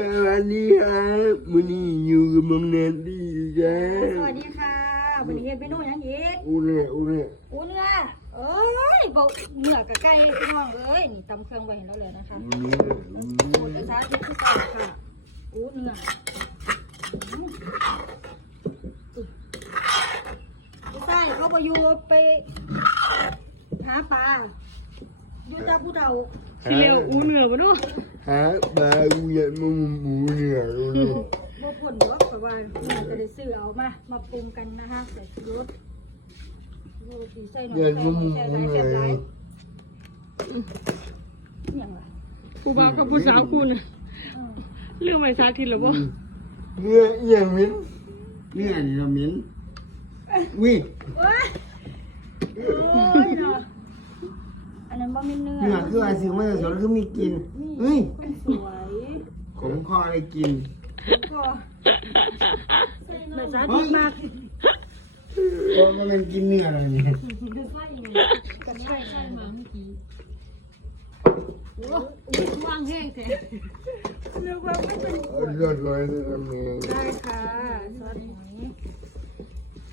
วัสดีครับมื้อนี้อยู่กับมังแนนดี้จ้าสวัสดีค่ะวันนี้เฮ็ดเมนูหยังอีกอูเน่อูเน่อูเนื้อเอ้ยบ่เนื้อกับไก่พี่น้องเอ้ยนี่ตำเครื่องไว้ให้เราเลยนะคะอูเน่อูโอ้แต่ช้าที่คือเก่าค่ะอูเนื้ออืมผู้ชายเขาบ่อยู่ไปหาปลาอยู่แต่ผู้เฒ่าสิเร็วอูเหนือบ่เนาะ หาปลาอูยากมาหมูเน่อูเน่บ่พ้นหรอกเพราะว่าน่าจะได้ซื้อเอามา มาปรุงกันนะคะใส่ชูรสโอ้สิใส่หน่อยอยมาหหน่มูอยใส่หลายแซ่บหลายเน่อิหยังล่ะผู้บ่าวกับผู้สาวคุณนะเรื่องไม่สาธิตหรือบ่เนื้ออย่างมิ้นเนี่ยนี่เราเหม็นวิโอ้ยโอ้ยเนาะอันนั้นบ่มีเนื้อเนื้อคือว่าสิไม่สนคือมีกลิน เฮ้ยคนสวยผมคออะไรกิน ก็แม่สาธิตมากเพราะว่ามันกินเนื้ออะไรเนี่ยกันใช่ใช่มาเมื่อกี้โอ้ว่างแห้งแท้เรียกว่าไม่เป็นรสร้อยนะทำไงได้ค่ะซอสหอย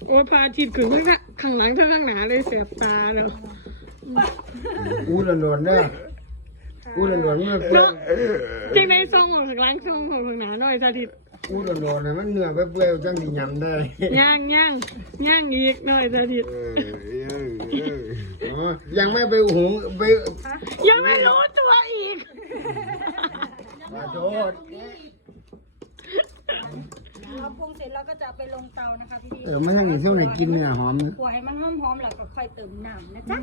โอ้ยพาทิตขึ้นข้างหน้าข้างหลังเท่าข้างหน้าเลยแสบตาเนาะอู้หลอนๆเด้อ อู้หลอนๆมันเปื่อยจังได๋ซ่องของข้างหลังซ่องของข้างหน้าหน่อยสาธิตอู้หลอนๆน่ะมันเนื้อเปื่อยๆจังสิยำได้ย่างย่างย่างอีกหน่อยสาธิต เออยังยังอ๋อยังไม่ไปหุงไปยังไม่รู้ตัวอีก ขอโทษเราปรุงเสร็จเราก็จะเอาไปลงเตานะคะพี่เออไม่ทั้งนี้เท่าไหร่กินเนื้อหอมนะหัวให้มันหอมๆแล้วก็ค่อยเติมน้ำนะจ๊ะ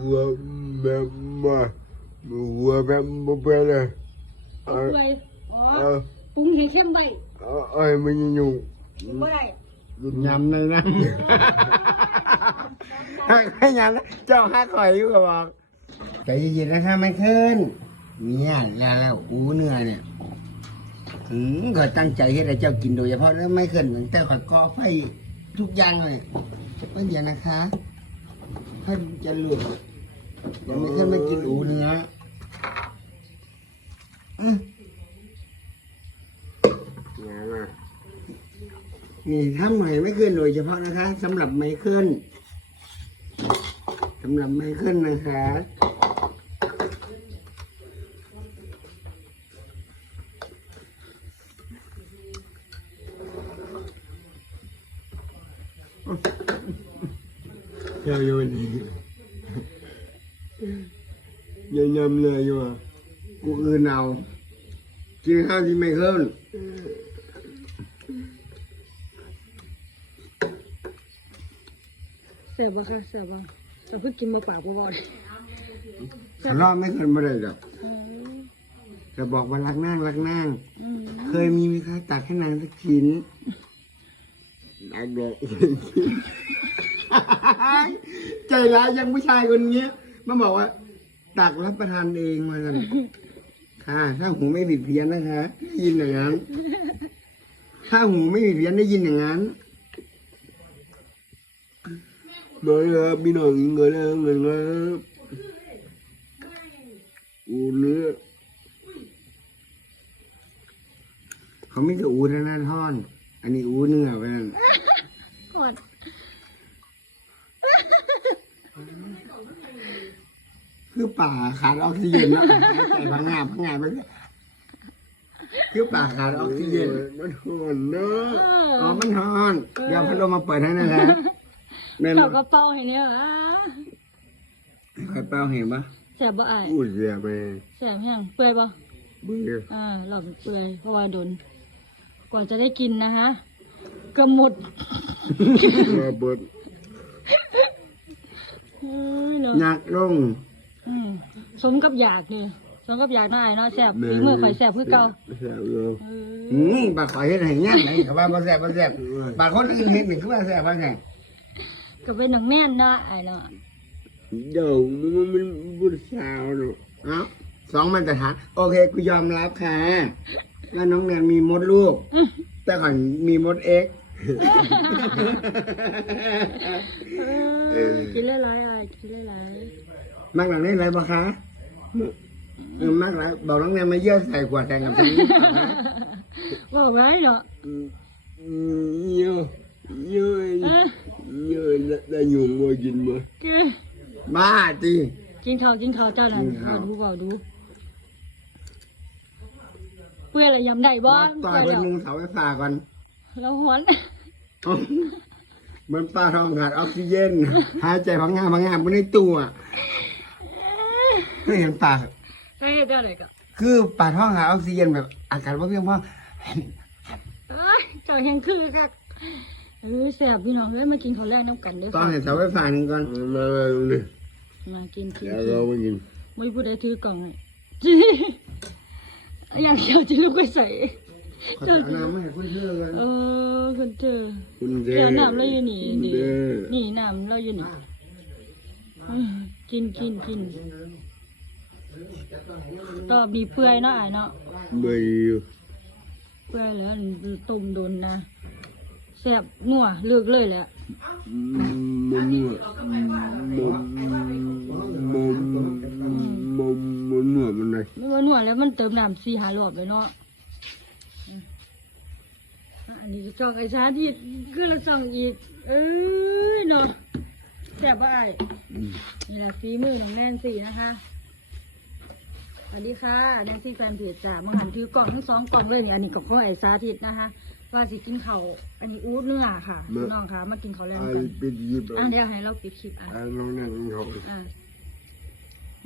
วัวแบบมา วัวแบบบ่เป็นเลยเอาเปื่อยอ๋อเอาปรุงให้เข้มไว้เอาไอ้มันยังอยู่กินบ่ได้ยำในน้ำให้ยำนะเจ้าห้าข่อยอยู่กับบอกใจเย็นๆนะคะไม่ขึ้นเนี่ยแล้วแล้วอู้เนื้อเนี่ยอืมก็ตั้งใจให้เจ้ากินโดยเฉพาะแล้วไม่ขึ้นแต่ข่อยก่อไฟทุกอย่างเลยไม่เดี๋ยวนะคะให้จะหลุดเดี๋ยวไม่ขึ้นไม่กินอูเนื้อ อืมานอะนี่ทำหน่อยไม่ขึ้นโดยเฉพาะนะคะสำหรับไม่ขึ้นสำหรับไม่ขึ้นนะคะเจ้าอยู่นี่ยัง กูอื่นเอากินข้าวที่ไม่ขึ้นแสบบ่คะแสบบ่เราเพิ่งกินมาปากบ่บ่เลยทะเลาะไม่ขึ้นไม่ได้หรอกจะบอกว่ารักนางรักนางอืมเคยมีไหมคะตักให้นางสักชิ้นดักเด็กใจร้ายยังผู้ชายคนนี้มาบอกว่าตักรับประทานเองมากัน ค่ะ ถ้าหูไม่ผิดเพี้ยนนะคะได้ยินอย่างนั้น ถ้าหูไม่ผิดเพี้ยนได้ยินอย่างนั้นน้อยครับพี่น้องยิงกันแล้วเงินครับอูเนื้อเขาไม่จะอูเท่านั้นท่อน อันนี้อูเนื้อไปนั่นก่อ คือป่าขาดออกซิเจนแล้วหายใจพังงาบพังงาบไปเลยคือป่าขาดออกซิเจนมันหอนเนาะอ๋อมันฮอนเดี๋ยวพัดลมมาเปิดให้นะคะแม่นเราก็เป่าให้เนี่ยอะใครเป้าเห็นปะแสบบ่อายอูเสียไปแสบแห้งเปื่อยบ่เบื่ออ่าหลอกเปลือยเพราะว่าโดนกว่าจะได้กินนะคะเกือบหมดมาเบิดเฮ้ยเนาะหนักลง อืมสมกับอยากเนี่ยสมกับอยากน่ายเนาะแสบฝีมือข่อยแสบคือเก่าแซ่บอยู่เอออืมปากข่อยเห็นเห็นย่างไหนเขาว่าบ่แซ่บบ่แซ่บปากคนอื่นเห็นนี่คือว่าแซ่บว่าไงก็เป็นหนังแม่นเนาะไอ้เนาะเดี๋ยวมันมันบุญสาวเนาะเอ้าสองมาตรฐานโอเคกูยอมรับค่ะว่าน้องแนนมีมดลูก แต่ก่อนมีมดเอ็กซ์เออกินหลายๆอะกินหลาย มักหลังได้ไรบ่คะๆเออมากแล้วบอกน้องแนนมาเยี่ยใส่ขวดแทนกับฉันนะบอกไว้เนาะเยอะเยอะเอ้ยเยอะได้ยุงมากินมาเจ้บ้าจีกินข้าวกินข้าวเจ้าน่ะกินข้าวเบาดูเบาดูเพื่อนอะไรยำได้บ่ต่อเพื่ยอนไปแล้วมุงเสาไฟฟ้าก่อนเราหวนเหมือนปลาทองขาดออกซิเจนหายใจพังงาพังงาไม่ได้ตัวเคยเห็นปลาเฮ้ยเจ้าอะไรกันคือปลาท้องขาดออกซิเจนแบบอากาศว่าเพียงพอเอ้ยเจ้าแห่งคือคักเออแซ่บพี่น้องเลยมากินข้าวแรกน้ำกันเด้อตอนค่ะเห็นเสาไฟฟ้าหนึ่งก่อนมาเลยมากินกินแล้วกิเรานไปกินไม่พูดได้ถือกล่องเลยจีอยากเชียวจะลูกไปใส่ ขอเอาน้ำมาให้คุณเชื่อกันเออคนเจอคุณเจเดี๋ยวน้ำเราอยู่นี่คุณดิเจนี่น้ำเราอยู่นี่เอ้ยกินกินกิน ต่อบีเปื่อยเนาะไอ้ายเนาะเบย์เปื่อยแล้วตุ่มโดนนะแซ่บนัวเลิกเลยแหละมันนัวมันมันมันมันนัวมันเลยไม่ว่านัวแล้วมันเติมน้ำสี่หารอบเลยเนาะอืมอันนี้ก็ช่องไอ้ชาที่คือละช่องอีก เอ้ยเนาะแซ่บว่าไอ้ายนี่แหละฝีมือของแนนซี่นะคะ สวัสดีค่ะแนนซี่แฟนเพจจ้ามาหันถือกล่องทั้งสองกล่องเลยนี่อันนี้กับข้าวไอ้สาธิตนะคะว่าสิกินเขาวอันนี้อู๊ดเนื้อค่ะพี่น้องค่ะมากินเขาวแรงไอ้กันปิดยิบอะเดี๋ยวให้เราปิดคลิปอะไอ้น้องนั่นเขาอะ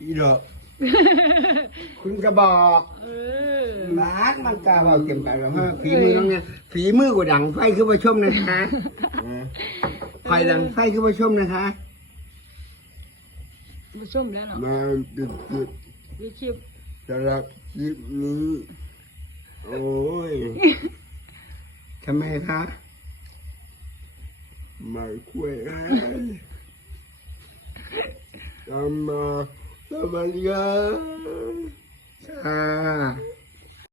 อีดอกคุณกระบอกเออรักมันกาเบาเต็มไปแล้วฮะฝีมือน้องเนี่ยฝีมือกว่าดังไฟคือประชมนะคะไฟดังไฟคือประชมนะคะมาชมแล้วเนาะมาปิดยิบปิดคลิป สำหรับคลิปนี้ โอ้ยทำไมคะมาคุยทำมาสวัสดีครับค่ะ